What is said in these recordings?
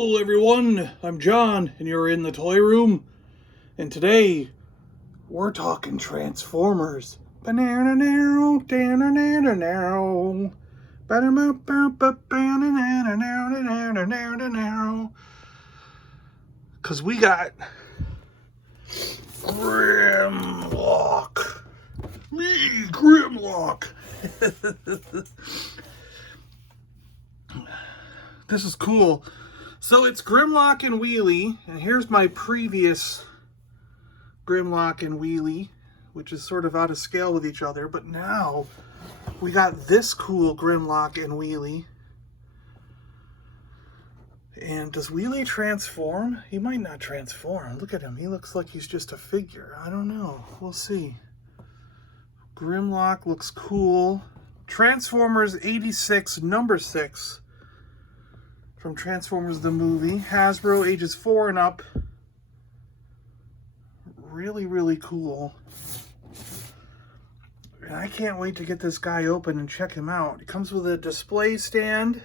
Hello everyone, I'm John and you're in the toy room, and today we're talking Transformers. Cause we got Grimlock. Me, Grimlock. This is cool. So it's Grimlock and Wheelie, and here's my previous Grimlock and Wheelie, which is sort of out of scale with each other, but now we got this cool Grimlock and Wheelie. And does Wheelie transform? He might not transform. Look at him. He looks like he's just a figure. I don't know. We'll see. Grimlock looks cool. Transformers 86, number 6. From Transformers the movie. Hasbro, ages 4 and up. Really, really cool. And I can't wait to get this guy open and check him out. It comes with a display stand.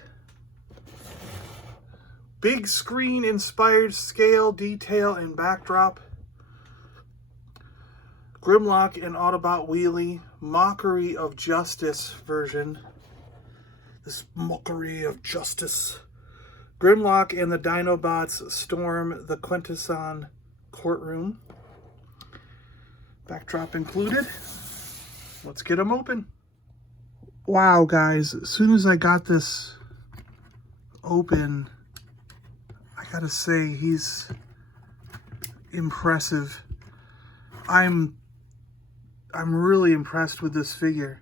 Big screen inspired scale, detail, and backdrop. Grimlock and Autobot Wheelie. Mockery of Justice version. This mockery of justice. Grimlock and the Dinobots storm the Quintesson courtroom. Backdrop included. Let's get them open. Wow, guys. As soon as I got this open, I gotta say, he's impressive. I'm really impressed with this figure.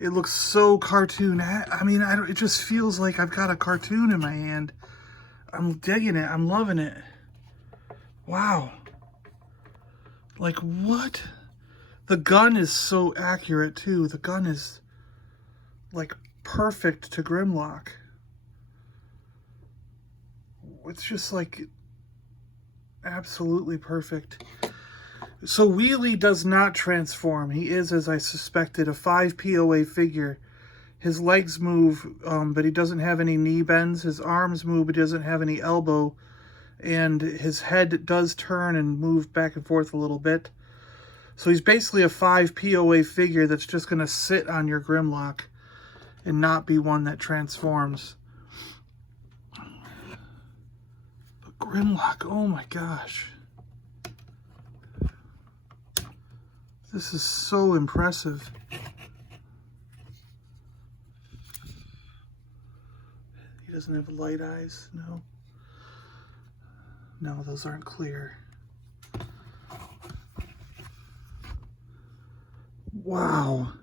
It looks so cartoon. I mean, it just feels like I've got a cartoon in my hand. I'm digging it. I'm loving it. Wow. Like, what? The gun is so accurate, too. The gun is, like, perfect to Grimlock. It's just, like, absolutely perfect. So Wheelie does not transform. He is, as I suspected, a 5 POA figure. His legs move, but he doesn't have any knee bends. His arms move, but he doesn't have any elbow. And his head does turn and move back and forth a little bit. So he's basically a 5 POA figure that's just going to sit on your Grimlock and not be one that transforms. But Grimlock, oh my gosh. This is so impressive. He doesn't have light eyes, no. No, those aren't clear. Wow.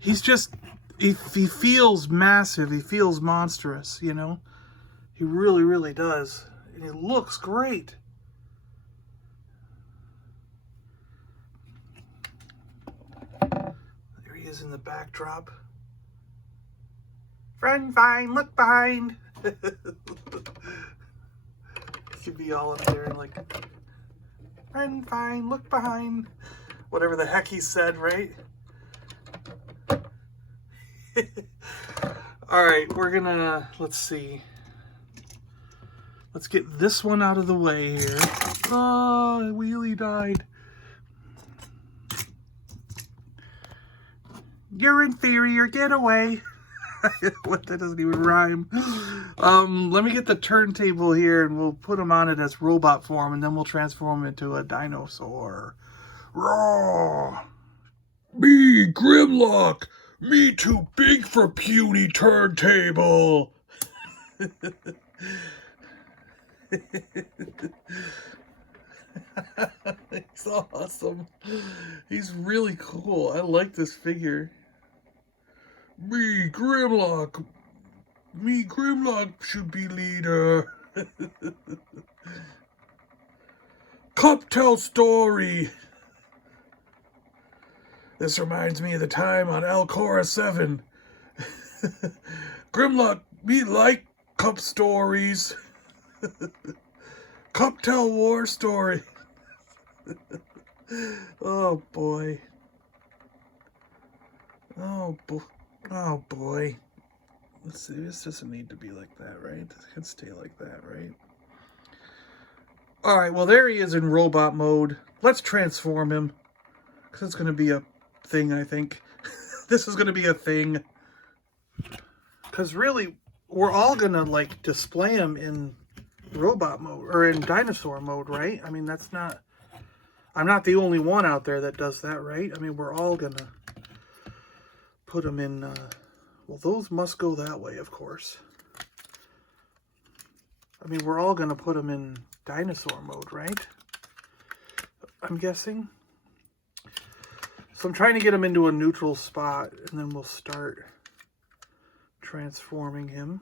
He's just, he feels massive. He feels monstrous, you know? He really, really does. And he looks great. There he is in the backdrop. Friend fine, look behind. He'd be all up there and like, friend fine, look behind. Whatever the heck he said, right? Alright, we're gonna, let's see. Let's get this one out of the way here. Oh, Wheelie died. You're inferior, get away. What, that doesn't even rhyme. Let me get the turntable here and we'll put him on it as robot form and then we'll transform him into a dinosaur. Roar! Me, Grimlock! Me too big for puny turntable! He's awesome. He's really cool. I like this figure. Me, Grimlock should be leader. Cup tell story. This reminds me of the time on Alcora 7. Grimlock, me like cup stories. Cup tell war story. Oh boy. Oh boy. Let's see, this doesn't need to be like that, right? This can stay like that, right? All right, well, there he is in robot mode. Let's transform him, because it's going to be a thing, I think. This is going to be a thing. Because really, we're all going to, like, display him in robot mode, or in dinosaur mode, right? I mean, that's not... I'm not the only one out there that does that, right? I mean, we're all going to put him in... well, those must go that way, of course. I mean, we're all going to put him in dinosaur mode, right? I'm guessing. So I'm trying to get him into a neutral spot, and then we'll start transforming him.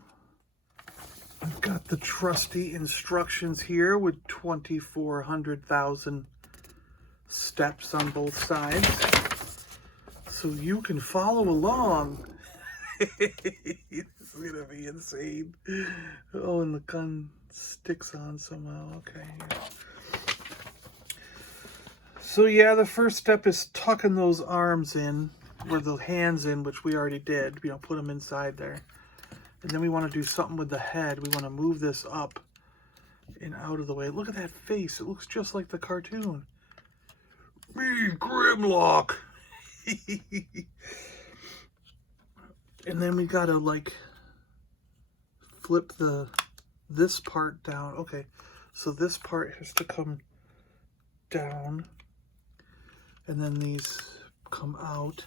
I've got the trusty instructions here with 2,400,000 steps on both sides. So you can follow along. This is going to be insane. Oh, and the gun sticks on somehow. Okay. So yeah, the first step is tucking those arms in, or the hands in, which we already did. You know, put them inside there. And then we want to do something with the head. We want to move this up and out of the way. Look at that face. It looks just like the cartoon. Me, Grimlock. And then we got to, like, flip this part down. Okay, so this part has to come down. And then these come out.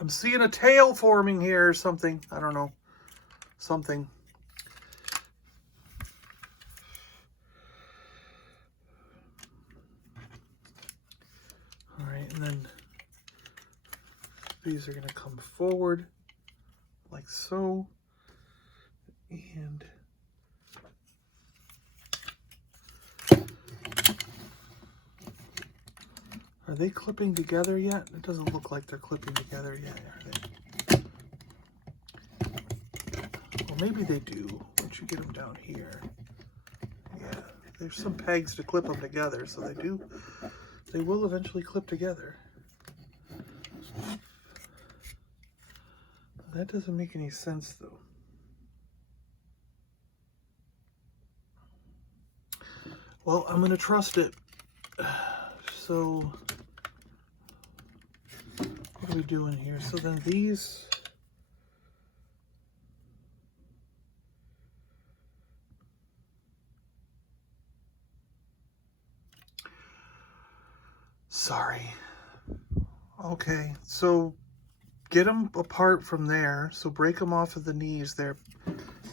I'm seeing a tail forming here or something. I don't know. Something. All right, and then these are going to come forward like so. And are they clipping together yet? It doesn't look like they're clipping together yet, are they? Well, maybe they do once you get them down here. Yeah, there's some pegs to clip them together, so they will eventually clip together. That doesn't make any sense, though. Well, I'm going to trust it. So, what are we doing here? So then these... Sorry. Okay, so get them apart from there. So break them off of the knees there.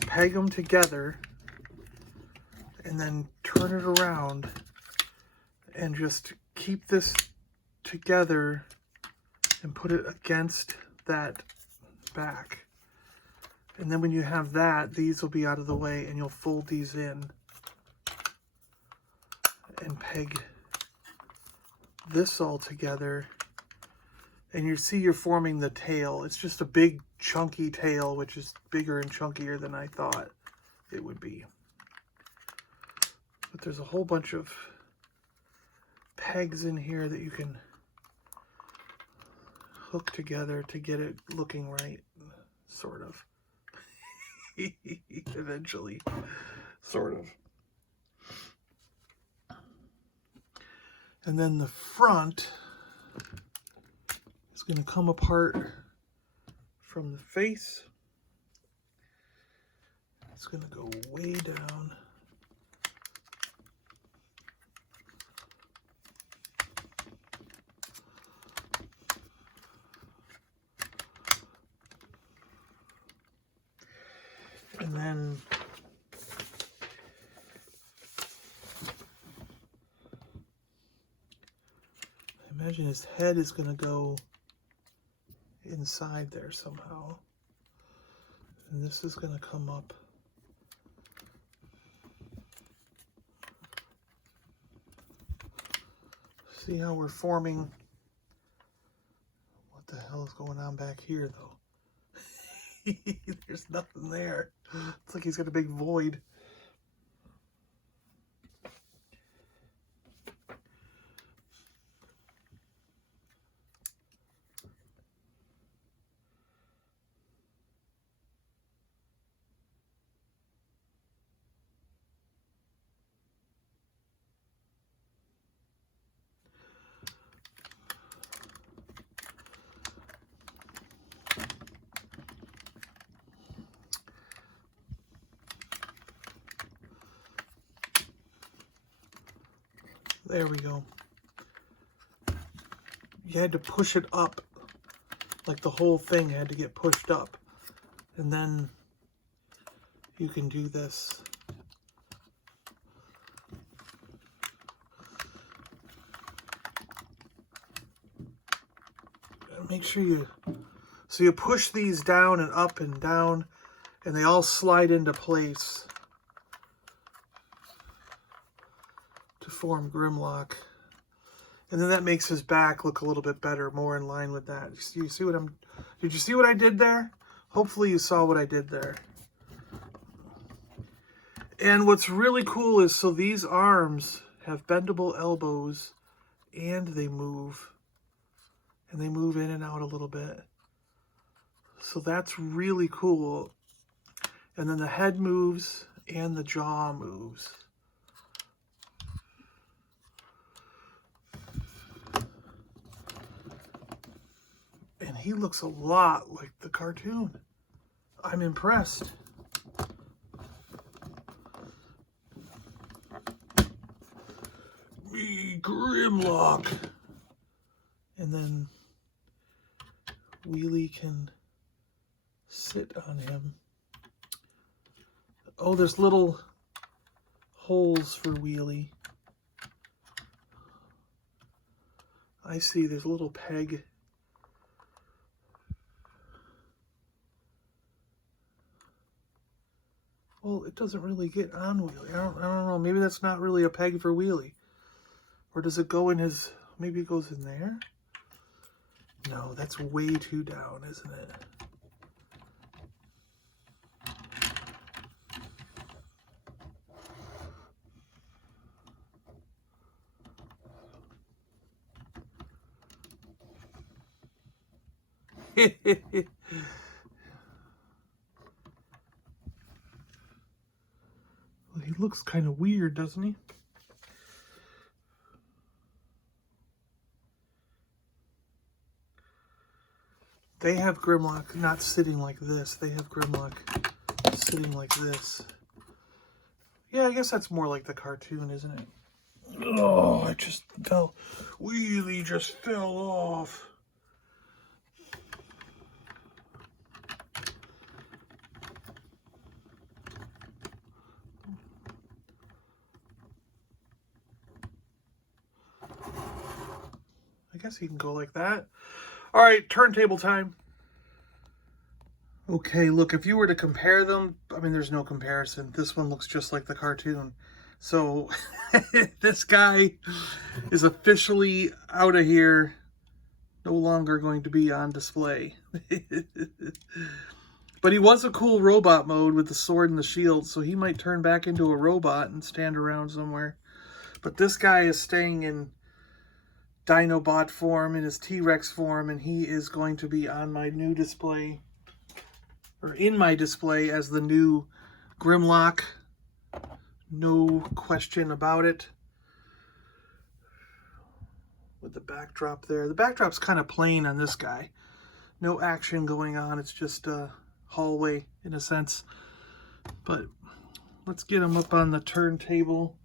Peg them together. And then turn it around. And just keep this together and put it against that back. And then when you have that, these will be out of the way and you'll fold these in and peg this all together. And you see you're forming the tail. It's just a big chunky tail, which is bigger and chunkier than I thought it would be. But there's a whole bunch of pegs in here that you can hook together to get it looking right, sort of. Eventually, sort of. And then the front is going to come apart from the face. It's going to go way down. And then I imagine his head is going to go inside there somehow. And this is going to come up. See how we're forming what What the hell is going on back here, though? There's nothing there. It's like he's got a big void. There we go. You had to push it up. Like the whole thing had to get pushed up. And then you can do this. Make sure you... So you push these down and up and down, and they all slide into place to form Grimlock. And then that makes his back look a little bit better, more in line with that. You see what I'm... Did you see what I did there? Hopefully you saw what I did there. And what's really cool is, so these arms have bendable elbows, and they move. And they move in and out a little bit. So that's really cool. And then the head moves, and the jaw moves. And he looks a lot like the cartoon. I'm impressed. Me, Grimlock. And then Wheelie can sit on him. Oh, there's little holes for Wheelie. I see, there's a little peg. Well, it doesn't really get on Wheelie. I don't know. Maybe that's not really a peg for Wheelie. Or does it go in his... Maybe it goes in there? No, that's way too down, isn't it? Well, he looks kind of weird, doesn't he? They have Grimlock not sitting like this. They have Grimlock sitting like this. Yeah, I guess that's more like the cartoon, isn't it? Oh, it just fell. Wheelie just fell off. I guess he can go like that. All right, turntable time. Okay, look, if you were to compare them, I mean, there's no comparison. This one looks just like the cartoon. So this guy is officially out of here, no longer going to be on display. But he was a cool robot mode with the sword and the shield, so he might turn back into a robot and stand around somewhere. But this guy is staying in Dinobot form, in his T-Rex form, and he is going to be on my new display, or in my display, as the new Grimlock. No question about it. With the backdrop there. The backdrop's kind of plain on this guy. No action going on. It's just a hallway, in a sense. But let's get him up on the turntable.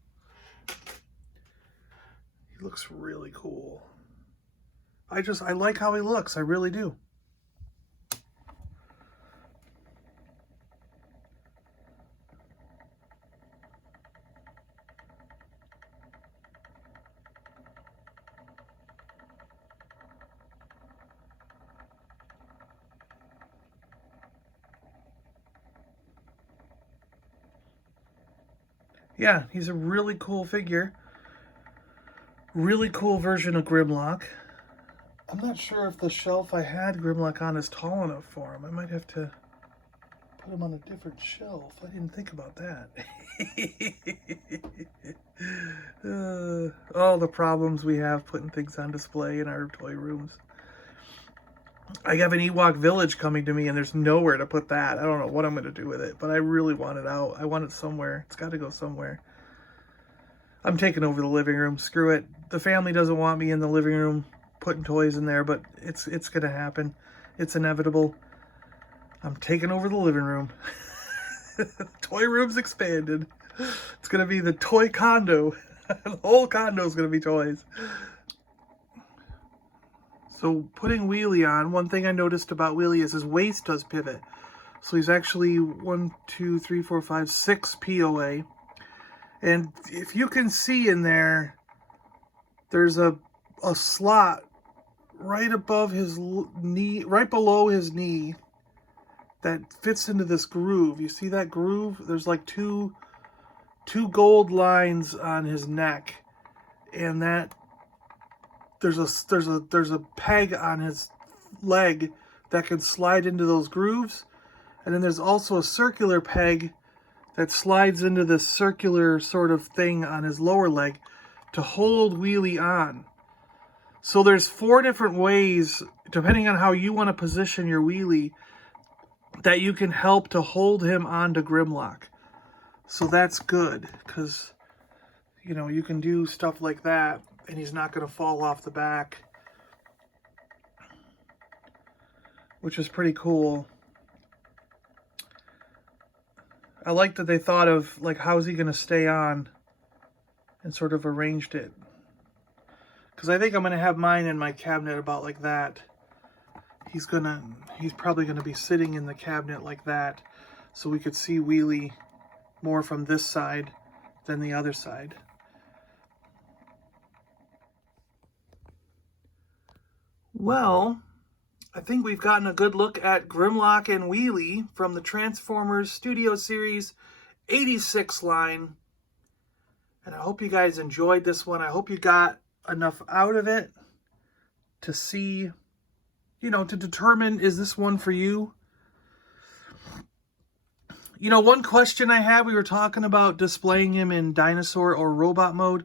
He looks really cool. I like how he looks. I really do. Yeah, he's a really cool figure. Really cool version of Grimlock. I'm not sure if the shelf I had Grimlock on is tall enough for him. I might have to put him on a different shelf. I didn't think about that. All the problems we have putting things on display in our toy rooms. I have an Ewok village coming to me and there's nowhere to put that. I don't know what I'm going to do with it, but I really want it out. I want it somewhere. It's got to go somewhere. I'm taking over the living room. Screw it. The family doesn't want me in the living room putting toys in there, but it's going to happen. It's inevitable. I'm taking over the living room. The toy room's expanded. It's going to be the toy condo. The whole condo is going to be toys. So putting Wheelie on, one thing I noticed about Wheelie is his waist does pivot. So he's actually 6 POA. And if you can see in there, there's a slot right above his knee, right below his knee, that fits into this groove. You see that groove? There's like two gold lines on his neck, and that there's a peg on his leg that can slide into those grooves, and then there's also a circular peg that slides into this circular sort of thing on his lower leg to hold Wheelie on. So there's 4 different ways, depending on how you want to position your Wheelie, that you can help to hold him onto Grimlock. So that's good, because, you know, you can do stuff like that, and he's not going to fall off the back, which is pretty cool. I like that they thought of, like, how's he going to stay on, and sort of arranged it. Because I think I'm going to have mine in my cabinet about like that. He's probably going to be sitting in the cabinet like that, so we could see Wheelie more from this side than the other side. Well, I think we've gotten a good look at Grimlock and Wheelie from the Transformers Studio Series 86 line. And I hope you guys enjoyed this one. I hope you got enough out of it to see, you know, to determine, is this one for you? You know, one question I had, we were talking about displaying him in dinosaur or robot mode.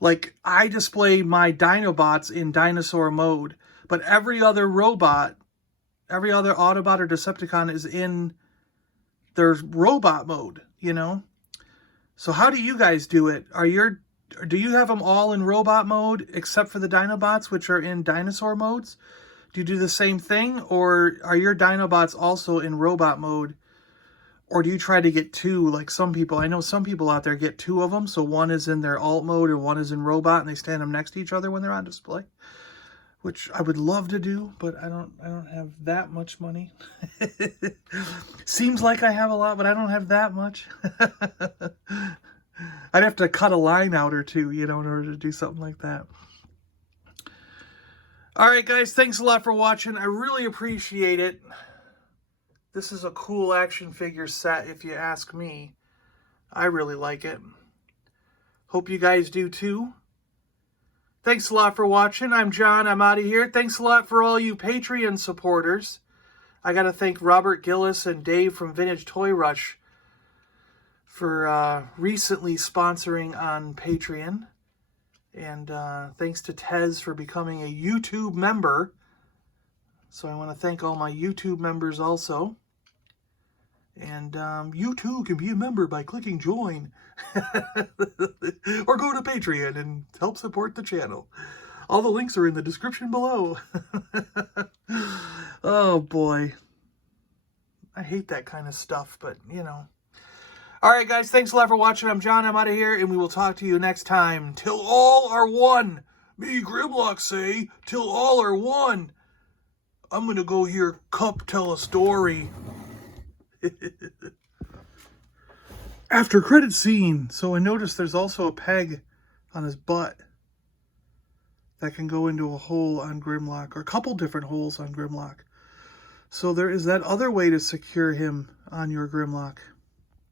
Like, I display my Dinobots in dinosaur mode, but every other robot, every other Autobot or Decepticon is in their robot mode, you know? So how do you guys do it? Do you have them all in robot mode except for the Dinobots, which are in dinosaur modes? Do you do the same thing, or are your Dinobots also in robot mode? Or do you try to get 2, like some people? I know some people out there get 2 of them, so one is in their alt mode and one is in robot, and they stand them next to each other when they're on display, which I would love to do, but I don't have that much money. Seems like I have a lot, but I don't have that much. I'd have to cut a line out or 2, you know, in order to do something like that. All right, guys, thanks a lot for watching. I really appreciate it. This is a cool action figure set, if you ask me. I really like it. Hope you guys do too. Thanks a lot for watching. I'm John. I'm out of here. Thanks a lot for all you Patreon supporters. I got to thank Robert Gillis and Dave from Vintage Toy Rush for recently sponsoring on Patreon. And thanks to Tez for becoming a YouTube member. So I want to thank all my YouTube members also. And you too can be a member by clicking join. Or go to Patreon and help support the channel. All the links are in the description below. Oh boy. I hate that kind of stuff, but you know. Alright guys, thanks a lot for watching. I'm John, I'm out of here, and we will talk to you next time. Till all are one. Me, Grimlock, say, till all are one. I'm gonna go hear Cup tell a story. After credit scene. So I noticed there's also a peg on his butt that can go into a hole on Grimlock, or a couple different holes on Grimlock. So there is that other way to secure him on your Grimlock.